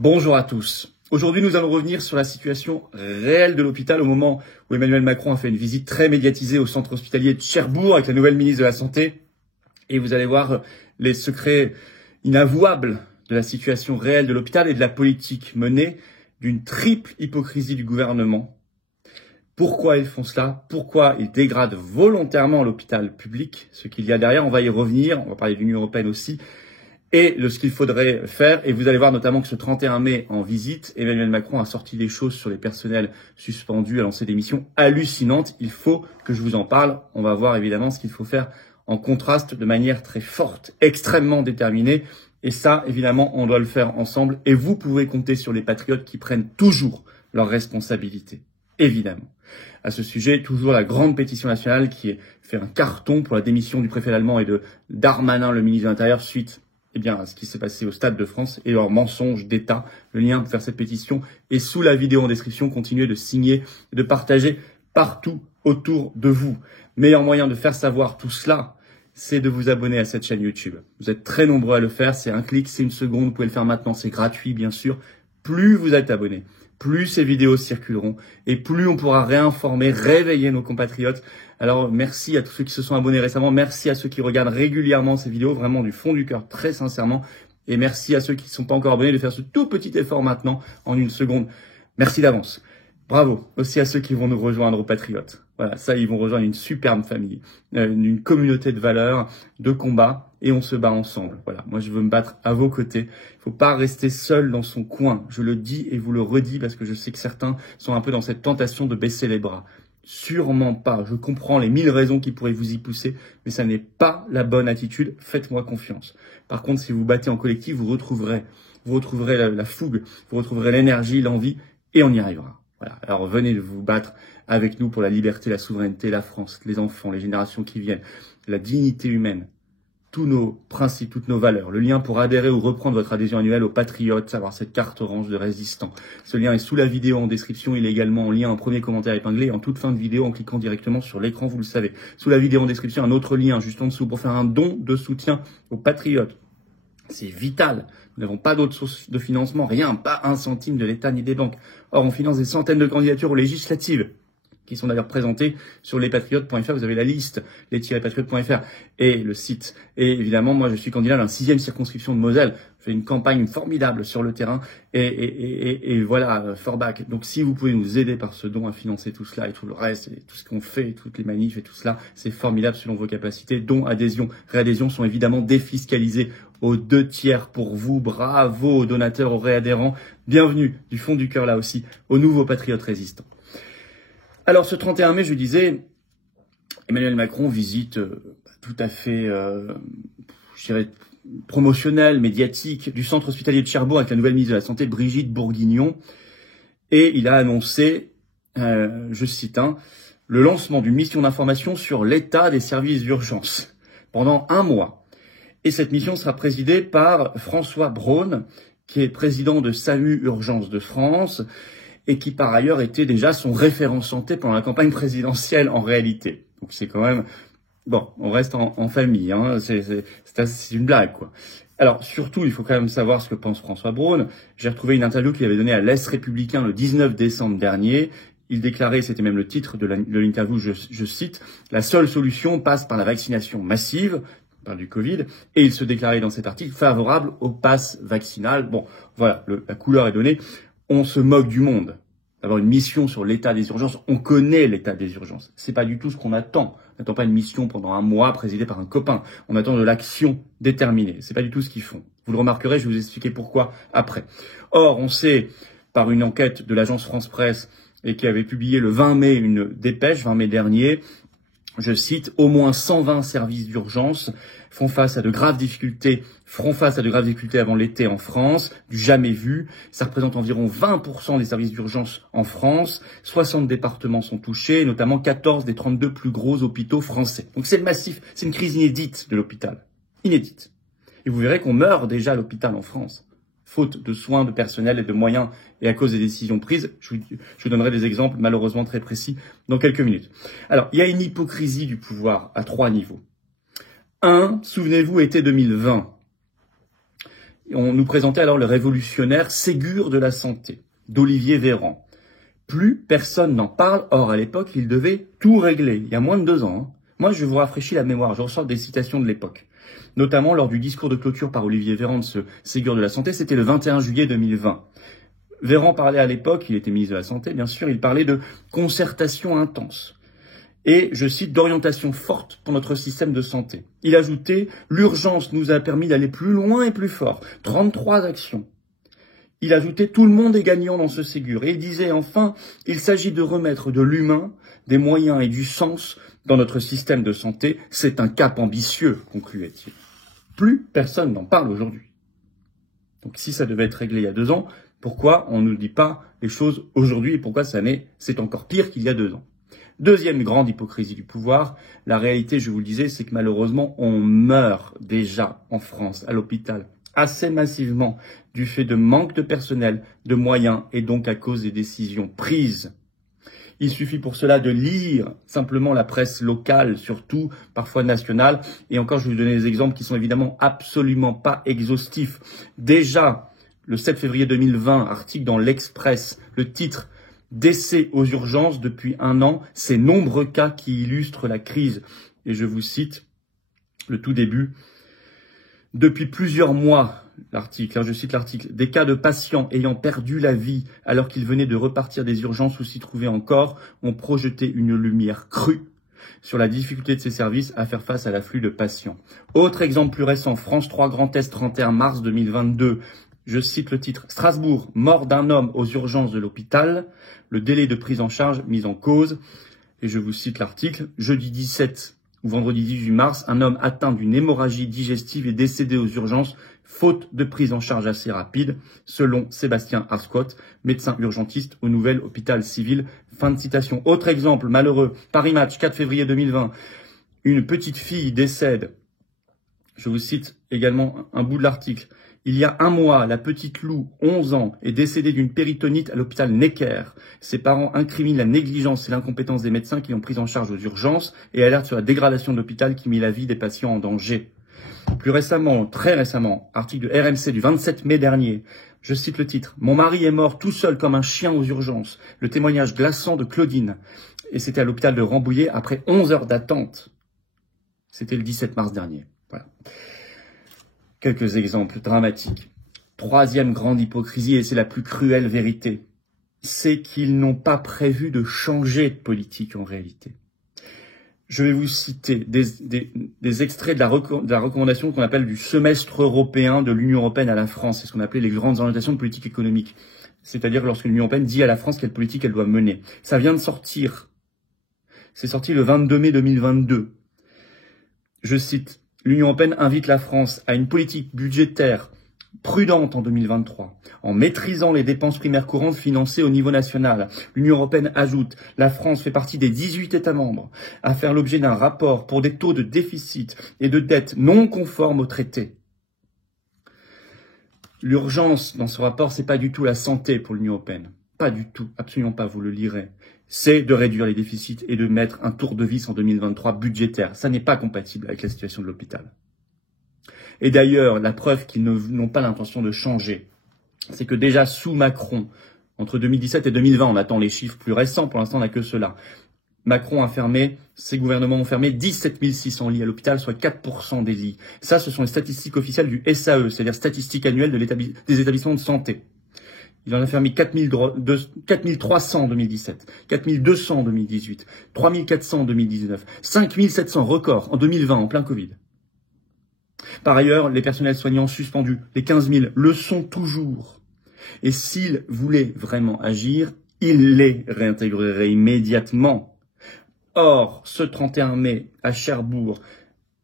Bonjour à tous. Aujourd'hui, nous allons revenir sur la situation réelle de l'hôpital au moment où Emmanuel Macron a fait une visite très médiatisée au centre hospitalier de Cherbourg avec la nouvelle ministre de la Santé. Et vous allez voir les secrets inavouables de la situation réelle de l'hôpital et de la politique menée d'une triple hypocrisie du gouvernement. Pourquoi ils font cela? Pourquoi ils dégradent volontairement l'hôpital public? Ce qu'il y a derrière, on va y revenir. On va parler de l'Union européenne aussi. Et de ce qu'il faudrait faire. Et vous allez voir notamment que ce 31 mai, en visite, Emmanuel Macron a sorti des choses sur les personnels suspendus, a lancé des missions hallucinantes. Il faut que je vous en parle. On va voir évidemment ce qu'il faut faire en contraste de manière très forte, extrêmement déterminée. Et ça, évidemment, on doit le faire ensemble. Et vous pouvez compter sur les patriotes qui prennent toujours leurs responsabilités. Évidemment. À ce sujet, toujours la grande pétition nationale qui a fait un carton pour la démission du préfet allemand et de Darmanin, le ministre de l'Intérieur, suite à ce qui s'est passé au Stade de France et leur mensonge d'État. Le lien pour faire cette pétition est sous la vidéo en description. Continuez de signer et de partager partout autour de vous. Meilleur moyen de faire savoir tout cela, c'est de vous abonner à cette chaîne YouTube. Vous êtes très nombreux à le faire. C'est un clic, c'est une seconde. Vous pouvez le faire maintenant. C'est gratuit, bien sûr. Plus vous êtes abonnés, plus ces vidéos circuleront et plus on pourra réinformer, réveiller nos compatriotes. Alors, merci à tous ceux qui se sont abonnés récemment. Merci à ceux qui regardent régulièrement ces vidéos, vraiment du fond du cœur, très sincèrement. Et merci à ceux qui ne sont pas encore abonnés de faire ce tout petit effort maintenant, en une seconde. Merci d'avance. Bravo aussi à ceux qui vont nous rejoindre aux Patriotes. Voilà, ça, ils vont rejoindre une superbe famille, une communauté de valeurs, de combats, et on se bat ensemble. Voilà, moi je veux me battre à vos côtés. Il faut pas rester seul dans son coin. Je le dis et vous le redis parce que je sais que certains sont un peu dans cette tentation de baisser les bras. Sûrement pas. Je comprends les 1000 raisons qui pourraient vous y pousser, mais ça n'est pas la bonne attitude. Faites-moi confiance. Par contre, si vous battez en collectif, vous retrouverez la fougue, vous retrouverez l'énergie, l'envie, et on y arrivera. Voilà. Alors venez vous battre avec nous pour la liberté, la souveraineté, la France, les enfants, les générations qui viennent, la dignité humaine, tous nos principes, toutes nos valeurs. Le lien pour adhérer ou reprendre votre adhésion annuelle aux Patriotes, avoir cette carte orange de résistant. Ce lien est sous la vidéo en description. Il est également en lien en premier commentaire épinglé et en toute fin de vidéo en cliquant directement sur l'écran, vous le savez. Sous la vidéo en description, un autre lien juste en dessous pour faire un don de soutien aux Patriotes. C'est vital. Nous n'avons pas d'autres sources de financement, rien, pas un centime de l'État ni des banques. Or, on finance des centaines de candidatures aux législatives qui sont d'ailleurs présentées sur lespatriotes.fr. Vous avez la liste, les-patriotes.fr et le site. Et évidemment, moi, je suis candidat dans la 6e circonscription de Moselle. Je fais une campagne formidable sur le terrain et voilà, Forbach. Donc, si vous pouvez nous aider par ce don à financer tout cela et tout le reste, et tout ce qu'on fait, toutes les manifs et tout cela, c'est formidable selon vos capacités. Dons, adhésion, réadhésion sont évidemment défiscalisés aux 2/3 pour vous. Bravo aux donateurs, aux réadhérents. Bienvenue du fond du cœur là aussi aux nouveaux patriotes résistants. Alors ce 31 mai, je disais, Emmanuel Macron visite tout à fait, je dirais, promotionnelle, médiatique, du centre hospitalier de Cherbourg avec la nouvelle ministre de la Santé, Brigitte Bourguignon. Et il a annoncé, je cite, le lancement d'une mission d'information sur l'état des services d'urgence pendant 1 mois. Et cette mission sera présidée par François Braun, qui est président de SAMU Urgence de France, et qui par ailleurs était déjà son référent santé pendant la campagne présidentielle en réalité. Donc c'est quand même... Bon, on reste en famille, c'est une blague quoi. Alors surtout, il faut quand même savoir ce que pense François Braun. J'ai retrouvé une interview qu'il avait donnée à l'Est républicain le 19 décembre dernier. Il déclarait, c'était même le titre de l'interview, je cite, « La seule solution passe par la vaccination massive », on parle du Covid, et il se déclarait dans cet article favorable au pass vaccinal. Bon, voilà, la couleur est donnée. On se moque du monde. D'avoir une mission sur l'état des urgences, on connaît l'état des urgences. C'est pas du tout ce qu'on attend. On n'attend pas une mission pendant 1 mois présidée par un copain. On attend de l'action déterminée. C'est pas du tout ce qu'ils font. Vous le remarquerez, je vais vous expliquer pourquoi après. Or, on sait, par une enquête de l'agence France Presse, et qui avait publié le 20 mai une dépêche, 20 mai dernier, je cite, au moins 120 services d'urgence feront face à de graves difficultés avant l'été en France, du jamais vu. Ça représente environ 20% des services d'urgence en France. 60 départements sont touchés, notamment 14 des 32 plus gros hôpitaux français. Donc c'est massif, c'est une crise inédite de l'hôpital. Inédite. Et vous verrez qu'on meurt déjà à l'hôpital en France. Faute de soins, de personnel et de moyens, et à cause des décisions prises. Je vous donnerai des exemples malheureusement très précis dans quelques minutes. Alors, il y a une hypocrisie du pouvoir à 3 niveaux. 1, souvenez-vous, été 2020. On nous présentait alors le révolutionnaire Ségur de la santé, d'Olivier Véran. Plus personne n'en parle, or à l'époque, il devait tout régler, il y a moins de 2 ans. Moi, je vous rafraîchis la mémoire, je ressors des citations de l'époque. Notamment lors du discours de clôture par Olivier Véran de ce Ségur de la santé, c'était le 21 juillet 2020. Véran parlait à l'époque, il était ministre de la Santé, bien sûr, il parlait de concertation intense. Et, je cite, d'orientation forte pour notre système de santé. Il ajoutait, l'urgence nous a permis d'aller plus loin et plus fort. 33 actions. Il ajoutait, tout le monde est gagnant dans ce Ségur. Et il disait, enfin, il s'agit de remettre de l'humain, des moyens et du sens dans notre système de santé. C'est un cap ambitieux, concluait-il. Plus personne n'en parle aujourd'hui. Donc si ça devait être réglé il y a 2 ans, pourquoi on ne nous dit pas les choses aujourd'hui et pourquoi c'est encore pire qu'il y a 2 ans? Deuxième grande hypocrisie du pouvoir, la réalité, je vous le disais, c'est que malheureusement, on meurt déjà en France, à l'hôpital, assez massivement, du fait de manque de personnel, de moyens, et donc à cause des décisions prises. Il suffit pour cela de lire simplement la presse locale, surtout, parfois nationale, et encore, je vais vous donner des exemples qui sont évidemment absolument pas exhaustifs. Déjà, le 7 février 2020, article dans l'Express, le titre « Décès aux urgences depuis 1 an, ces nombreux cas qui illustrent la crise ». Et je vous cite le tout début. « Depuis plusieurs mois, l'article, je cite l'article, des cas de patients ayant perdu la vie alors qu'ils venaient de repartir des urgences ou s'y trouvaient encore ont projeté une lumière crue sur la difficulté de ces services à faire face à l'afflux de patients. » Autre exemple plus récent, France 3 Grand Est, 31 mars 2022. Je cite le titre. Strasbourg, mort d'un homme aux urgences de l'hôpital. Le délai de prise en charge mis en cause. Et je vous cite l'article. Jeudi 17 ou vendredi 18 mars, un homme atteint d'une hémorragie digestive est décédé aux urgences, faute de prise en charge assez rapide, selon Sébastien Arscott, médecin urgentiste au nouvel hôpital civil. Fin de citation. Autre exemple malheureux. Paris Match, 4 février 2020. Une petite fille décède. Je vous cite également un bout de l'article. Il y a 1 mois, la petite Lou, 11 ans, est décédée d'une péritonite à l'hôpital Necker. Ses parents incriminent la négligence et l'incompétence des médecins qui l'ont prise en charge aux urgences et alertent sur la dégradation de l'hôpital qui mit la vie des patients en danger. Plus récemment, très récemment, article de RMC du 27 mai dernier, je cite le titre. « Mon mari est mort tout seul comme un chien aux urgences. Le témoignage glaçant de Claudine. » Et c'était à l'hôpital de Rambouillet après 11 heures d'attente. C'était le 17 mars dernier. Voilà. Quelques exemples dramatiques. Troisième grande hypocrisie, et c'est la plus cruelle vérité, c'est qu'ils n'ont pas prévu de changer de politique en réalité. Je vais vous citer des extraits de la recommandation qu'on appelle du semestre européen de l'Union européenne à la France. C'est ce qu'on appelait les grandes orientations de politique économique. C'est-à-dire lorsque l'Union européenne dit à la France quelle politique elle doit mener. Ça vient de sortir. C'est sorti le 22 mai 2022. Je cite. L'Union européenne invite la France à une politique budgétaire prudente en 2023, en maîtrisant les dépenses primaires courantes financées au niveau national. L'Union européenne ajoute, la France fait partie des 18 États membres à faire l'objet d'un rapport pour des taux de déficit et de dette non conformes au traité. L'urgence dans ce rapport, c'est pas du tout la santé pour l'Union européenne. Pas du tout, absolument pas, vous le lirez. C'est de réduire les déficits et de mettre un tour de vis en 2023 budgétaire. Ça n'est pas compatible avec la situation de l'hôpital. Et d'ailleurs, la preuve qu'ils n'ont pas l'intention de changer, c'est que déjà sous Macron, entre 2017 et 2020, on attend les chiffres plus récents, pour l'instant on n'a que cela. Macron a fermé, ses gouvernements ont fermé 17 600 lits à l'hôpital, soit 4% des lits. Ça, ce sont les statistiques officielles du SAE, c'est-à-dire statistiques annuelles des établissements de santé. Il en a fermé 4300 en 2017, 4200 en 2018, 3400 en 2019, 5700 records en 2020, en plein Covid. Par ailleurs, les personnels soignants suspendus, les 15 000, le sont toujours. Et s'ils voulaient vraiment agir, ils les réintégreraient immédiatement. Or, ce 31 mai, à Cherbourg,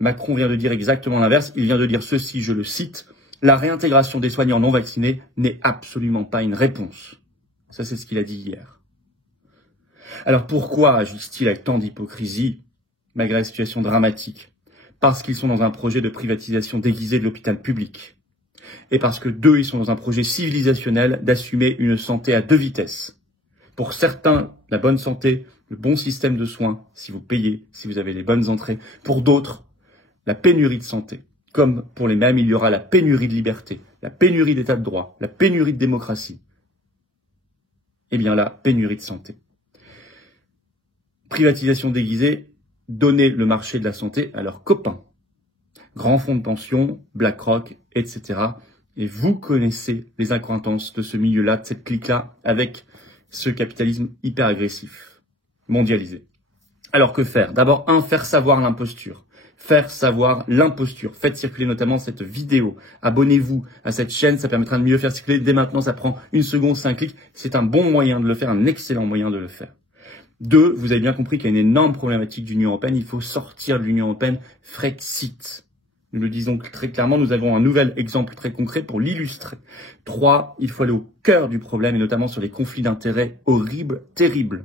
Macron vient de dire exactement l'inverse. Il vient de dire ceci, je le cite. La réintégration des soignants non vaccinés n'est absolument pas une réponse. Ça, c'est ce qu'il a dit hier. Alors pourquoi agissent-ils avec tant d'hypocrisie, malgré la situation dramatique? Parce qu'ils sont dans un projet de privatisation déguisée de l'hôpital public. Et parce que ils sont dans un projet civilisationnel d'assumer une santé à 2 vitesses. Pour certains, la bonne santé, le bon système de soins, si vous payez, si vous avez les bonnes entrées. Pour d'autres, la pénurie de santé. Comme pour les mêmes, il y aura la pénurie de liberté, la pénurie d'état de droit, la pénurie de démocratie, eh bien la pénurie de santé. Privatisation déguisée, donner le marché de la santé à leurs copains. Grands fonds de pension, BlackRock, etc. Et vous connaissez les accointances de ce milieu-là, de cette clique-là, avec ce capitalisme hyper agressif, mondialisé. Alors que faire? D'abord, faire savoir l'imposture. Faire savoir l'imposture. Faites circuler notamment cette vidéo. Abonnez-vous à cette chaîne, ça permettra de mieux faire circuler. Dès maintenant, ça prend 1 seconde, c'est un clic. C'est un bon moyen de le faire, un excellent moyen de le faire. 2, vous avez bien compris qu'il y a une énorme problématique de l'Union européenne. Il faut sortir de l'Union européenne. Frexit. Nous le disons très clairement, nous avons un nouvel exemple très concret pour l'illustrer. 3, il faut aller au cœur du problème, et notamment sur les conflits d'intérêts horribles, terribles.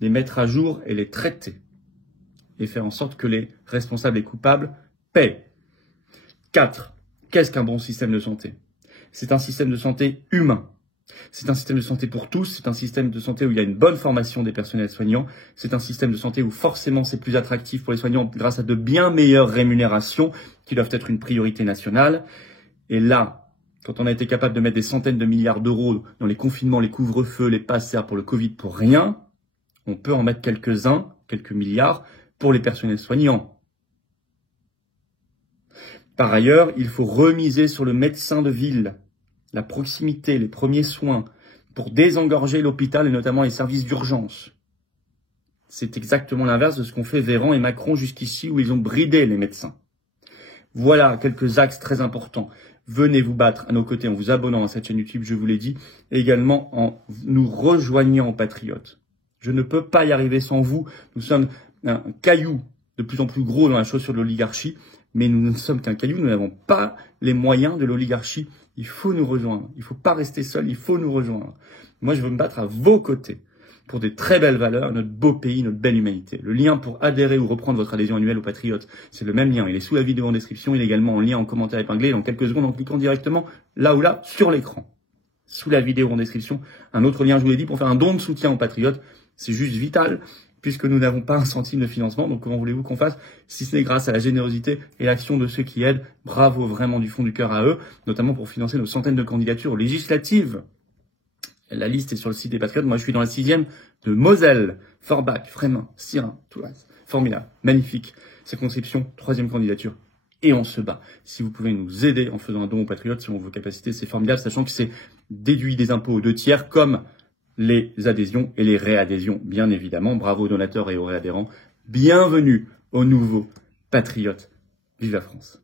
Les mettre à jour et les traiter. Et faire en sorte que les responsables et coupables paient. 4, qu'est-ce qu'un bon système de santé? C'est un système de santé humain. C'est un système de santé pour tous, c'est un système de santé où il y a une bonne formation des personnels soignants, c'est un système de santé où forcément c'est plus attractif pour les soignants grâce à de bien meilleures rémunérations qui doivent être une priorité nationale. Et là, quand on a été capable de mettre des centaines de milliards d'euros dans les confinements, les couvre-feux, les passes pour le Covid pour rien, on peut en mettre quelques-uns, quelques milliards, pour les personnels soignants. Par ailleurs, il faut remiser sur le médecin de ville. La proximité, les premiers soins, pour désengorger l'hôpital et notamment les services d'urgence. C'est exactement l'inverse de ce qu'ont fait Véran et Macron jusqu'ici, où ils ont bridé les médecins. Voilà quelques axes très importants. Venez vous battre à nos côtés en vous abonnant à cette chaîne YouTube, je vous l'ai dit, et également en nous rejoignant aux patriotes. Je ne peux pas y arriver sans vous. Nous sommes un caillou de plus en plus gros dans la chaussure de l'oligarchie, mais nous ne sommes qu'un caillou, nous n'avons pas les moyens de l'oligarchie. Il faut nous rejoindre. Il ne faut pas rester seul, il faut nous rejoindre. Moi, je veux me battre à vos côtés pour des très belles valeurs, notre beau pays, notre belle humanité. Le lien pour adhérer ou reprendre votre adhésion annuelle aux Patriotes, c'est le même lien. Il est sous la vidéo en description. Il est également en lien en commentaire épinglé dans quelques secondes en cliquant directement là ou là sur l'écran. Sous la vidéo en description, un autre lien, je vous l'ai dit, pour faire un don de soutien aux Patriotes. C'est juste vital puisque nous n'avons pas un centime de financement. Donc comment voulez-vous qu'on fasse si ce n'est grâce à la générosité et l'action de ceux qui aident? Bravo vraiment du fond du cœur à eux, notamment pour financer nos centaines de candidatures législatives. La liste est sur le site des Patriotes. Moi, je suis dans la 6e de Moselle, Forbach, Frémin, Sirin, Toulouse. Formidable, magnifique. Circonscription, 3e candidature. Et on se bat. Si vous pouvez nous aider en faisant un don aux Patriotes, selon vos capacités, c'est formidable, sachant que c'est déduit des impôts aux 2 tiers, comme les adhésions et les réadhésions, bien évidemment. Bravo aux donateurs et aux réadhérents. Bienvenue aux nouveaux Patriotes. Vive la France.